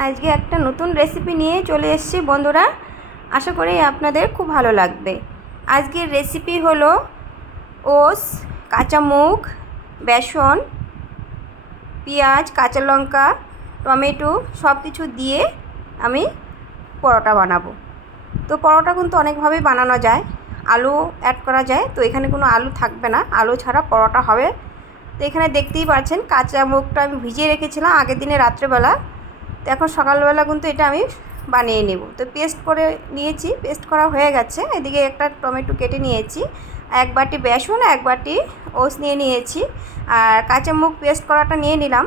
আজকে একটা নতুন রেসিপি নিয়ে চলে এসেছি বন্ধুরা। আশা করি আপনাদের খুব ভালো লাগবে। আজকের রেসিপি হলো ওস কাঁচা মুগ বেসন, পেঁয়াজ, কাঁচা লঙ্কা, টমেটো সব কিছু দিয়ে আমি পরোটা বানাবো। তো পরোটা কিন্তু অনেকভাবেই বানানো যায়। আলু অ্যাড করা যায়। তো এখানে কোনো আলু থাকবে না। আলু ছাড়া পরোটা হবে। তো এখানে দেখতেই পাচ্ছেন কাঁচা মুগটা আমি ভিজিয়ে রেখেছিলাম আগের দিনে রাত্রেবেলা। তো এখন সকালবেলা কিন্তু এটা আমি বানিয়ে নেব। তো পেস্ট করে নিয়েছি, পেস্ট করা হয়ে গেছে। এদিকে একটা টমেটো কেটে নিয়েছি। এক বাটি বেসন, এক বাটি ওস নিয়ে নিয়েছি। আর কাঁচা মুগ পেস্ট করাটা নিয়ে নিলাম।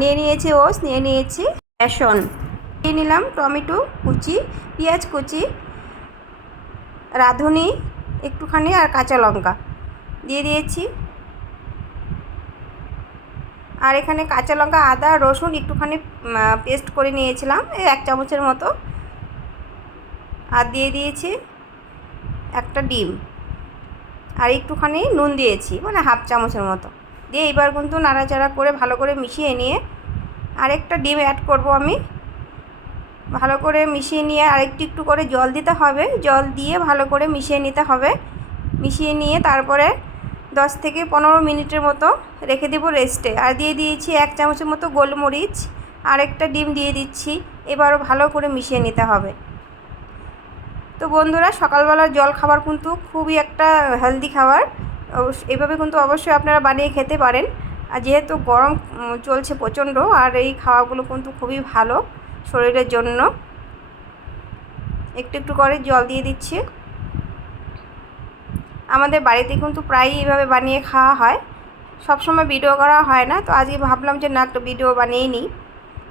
নিয়ে নিয়েছি ওস নিয়ে নিয়েছি বেসন। নিয়ে নিলাম টমেটো কুচি, পেঁয়াজ কুচি, রাঁধুনি একটুখানি আর কাঁচা লঙ্কা। দিয়ে দিয়েছি আর এখানে কাঁচা লঙ্কা, আদা, রসুন একটুখানি পেস্ট করে নিয়েছিলাম, এই এক চামচের মতো। আর দিয়ে দিয়েছি একটা ডিম। আর একটুখানি নুন দিয়েছি মানে হাফ চামচের মতো। দিয়ে এবার কিন্তু নাড়াচাড়া করে ভালো করে মিশিয়ে নিয়ে আরেকটা ডিম অ্যাড করব আমি। ভালো করে মিশিয়ে নিয়ে আরেকটু একটু করে জল দিতে হবে। জল দিয়ে ভালো করে মিশিয়ে নিতে হবে। মিশিয়ে নিয়ে তারপরে দশ থেকে পনেরো মিনিটের মতো রেখে দেবো রেস্টে। আর দিয়ে দিয়েছি এক চামচের মতো গোলমরিচ আর একটা ডিম দিয়ে দিচ্ছি। এবারও ভালো করে মিশিয়ে নিতে হবে। তো বন্ধুরা, সকালবেলার জল খাবার কিন্তু খুবই একটা হেলদি খাবার। এভাবে কিন্তু অবশ্যই আপনারা বানিয়ে খেতে পারেন। আর যেহেতু গরম চলছে প্রচণ্ড, আর এই খাওয়াগুলো কিন্তু খুবই ভালো শরীরের জন্য। একটু একটু করে জল দিয়ে দিচ্ছি। আমাদের বাড়িতে কিন্তু প্রায়ই এইভাবে বানিয়ে খাওয়া হয়। সব সময় ভিডিও করা হয় না, তো আজকে ভাবলাম যে না, একটা ভিডিও বানিয়ে নিই।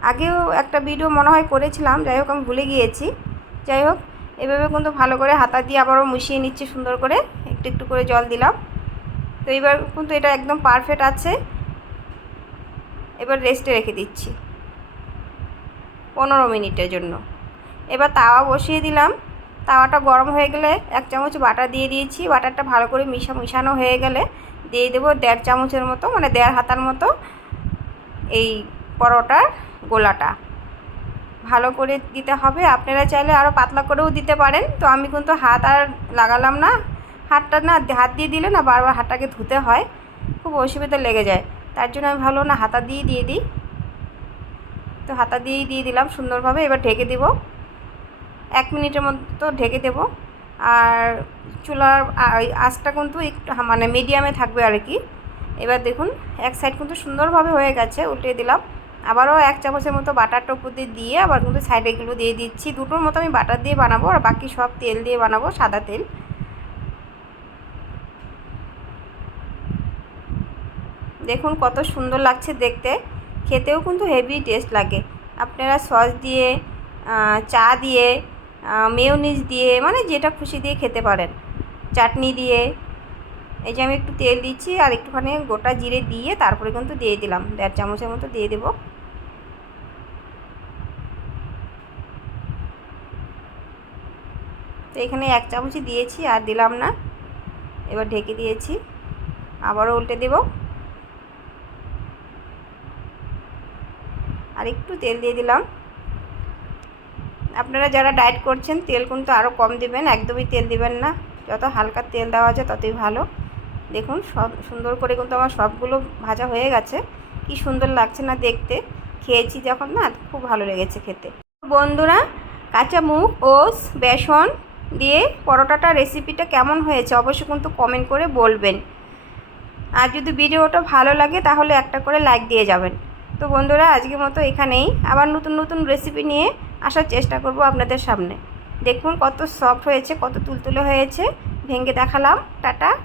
আগেও একটা ভিডিও মনে হয় করেছিলাম, যাই হোক আমি ভুলে গিয়েছি। যাই হোক, এভাবে কিন্তু ভালো করে হাতা দিয়ে আবারও মিশিয়ে নিচ্ছি, সুন্দর করে একটু একটু করে জল দিলাম। তো এবার কিন্তু এটা একদম পারফেক্ট আছে। এবার রেস্টে রেখে দিচ্ছি। পনেরো মিনিটের জন্য। এবার তাওয়া বসিয়ে দিলাম। তাওয়াটা গরম হয়ে গেলে এক চামচ বাটার দিয়ে দিয়েছি। বাটারটা ভালো করে মিশা মিশানো হয়ে গেলে দিয়ে দেবো দেড় চামচের মতো মানে দেড় হাতার মতো এই পরোটার গোলাটা। ভালো করে দিতে হবে। আপনারা চাইলে আরও পাতলা করেও দিতে পারেন। তো আমি কিন্তু হাত আর লাগালাম না। হাতটা না, হাত দিয়ে দিলে না বারবার হাতটাকে ধুতে হয়। খুব অসুবিধা লেগে যায়। তার জন্য আমি ভালো না হাতা দিয়ে দিয়ে দিই। তো হাতা দিয়েই দিয়ে দিলাম সুন্দরভাবে। এবার ঢেকে দেব। এক মিনিটের মতো ঢেকে দেব। আর চুলার আঁচটা কিন্তু একটু মানে মিডিয়ামে থাকবে আর কি। এবার দেখুন, এক সাইড কিন্তু সুন্দরভাবে হয়ে গেছে, উল্টে দিলাম। আবারও এক চামচের মতো বাটারটা উপর দিয়ে দিয়ে আবার কিন্তু সাইডেগুলো দিয়ে দিচ্ছি। দুটোর মতো আমি বাটার দিয়ে বানাবো আর বাকি সব তেল দিয়ে বানাবো, সাদা তেল। দেখুন কত সুন্দর লাগছে দেখতে। খেতেও কিন্তু হেভি টেস্ট লাগে। আপনারা সস দিয়ে চা দিয়ে মেয়োনিজ দিয়ে মানে যেটা খুশি দিয়ে খেতে পারেন। চাটনি দিয়ে। এই যে আমি একটু তেল দিচ্ছি আর একটুখানি গোটা জিরে দিয়ে তারপরে কিন্তু দিয়ে দিলাম। দেড় চামচের মতো দিয়ে দেবো। তো এখানে এক চামচই দিয়েছি আর দিলাম না। এবার ঢেকে দিয়েছি। আবারও উল্টে দেব। আর একটু তেল দিয়ে দিলাম। আপনারা যারা ডায়েট করছেন, তেল কিন্তু আরও কম দেবেন, একদমই তেল দিবেন না। যত হালকা তেল দেওয়া যায় ততই ভালো। দেখুন, সব সুন্দর করে কিন্তু আমার সবগুলো ভাজা হয়ে গেছে। কি সুন্দর লাগছে না দেখতে। খেয়েছি যখন না, খুব ভালো লেগেছে খেতে। বন্ধুরা, কাঁচা মুগ ওস বেসন দিয়ে পরোটাটা রেসিপিটা কেমন হয়েছে, অবশ্যই কিন্তু কমেন্ট করে বলবেন। আর যদি ভিডিওটা ভালো লাগে, তাহলে একটা করে লাইক দিয়ে যাবেন। তো বন্ধুরা, আজকের মতো এখানেই। আবার নতুন নতুন রেসিপি নিয়ে আসার চেষ্টা করব আপনাদের সামনে। দেখুন কত সফট হয়েছে, কত তুলতুলে হয়েছে। ভেঙে দেখালাম। টাটা।